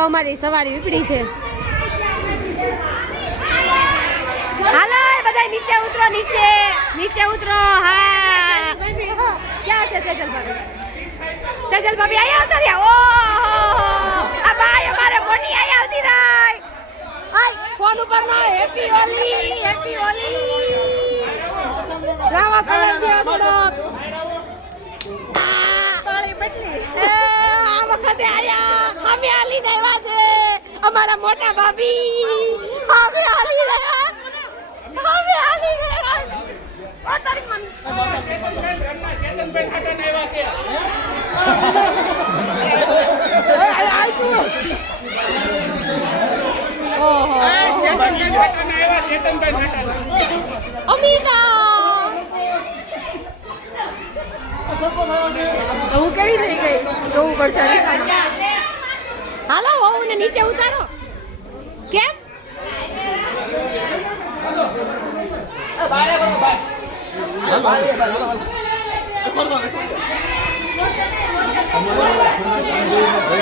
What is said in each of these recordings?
અમારી સવારી ઉપડી છે. હાલો બધા નીચે ઉતરો, નીચે નીચે ઉતરો. હા ક્યાં છે સેજલ ભાભી? સેજલ ભાભી આયા આવતા રહ્યા. ઓહો આ ભાઈ અમારે મોટી આયા આવતી રહી. આય ફોન ઉપર ના હેપી હોલી, હેપી હોલી. લાવો કલર દે થોડો. પાણી બદલી આ વખતે આયા અમે હાલી આવ્યા છે. અમારા મોટા ભાભી અમે હાલી રહ્યા, અમે હાલી ગયા. ઓતારી મન ચેતનભાઈ ખાટે આવ્યા છે. આય તું ઓહો ચેતનભાઈ ખાટે આવ્યા. ચેતનભાઈ ખાટે અમિતા હું કેવી થઈ ગઈ જોવું પડશે. હાલો હોવું ને નીચે ઉતારો. કેમ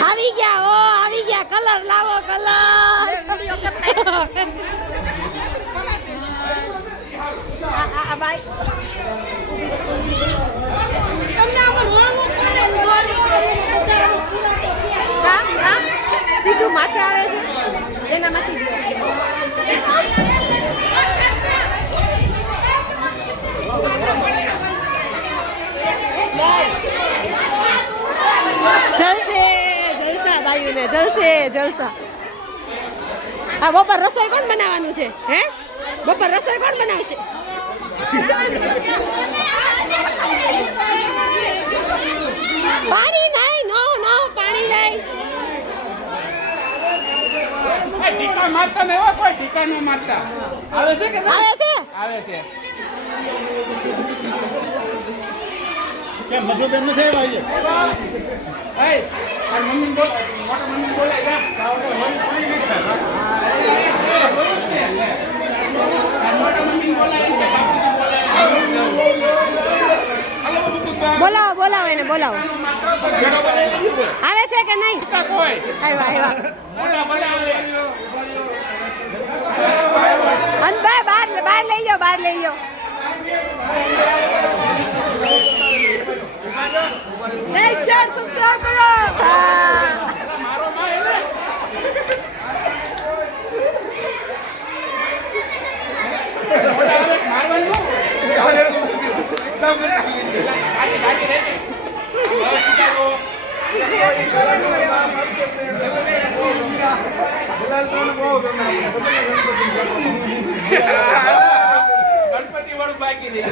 આવી ગયા? ઓ આવી ગયા. કલર લાવો, કલર. સીધું માથે આવે છે એનામાંથી જલસે જલસા ભાઈઓને, જલસે જલસા. હા બપોર રસોઈ કોણ બનાવવાનું છે? હે બપોર રસોઈ કોણ બનાવશે? પાણી નહીં. નો નો પાણી નહીં. ટીકા મારતા ન હોય, કોઈ ટીકા ન મારતા. આવે છે કે આવે છે? આવે છે. કેમ મધુબેન નથી ભાઈ? એ આ મમ્મી બોલ, મોટા મમ્મી બોલાય જા. મોટા મમ્મી બોલાય. બોલાવો બોલાવો એને બોલાવો. આવે છે કે નહીં? કોઈ આવ્યા આવ્યા. અને બહાર બહાર લઈ જાઓ, બહાર લઈ જાઓ. લાઈક શેર સબસ્ક્રાઇબ કરો. મારો માં એને મારવાનું ગણપતિ વાળું બાકી નહીં.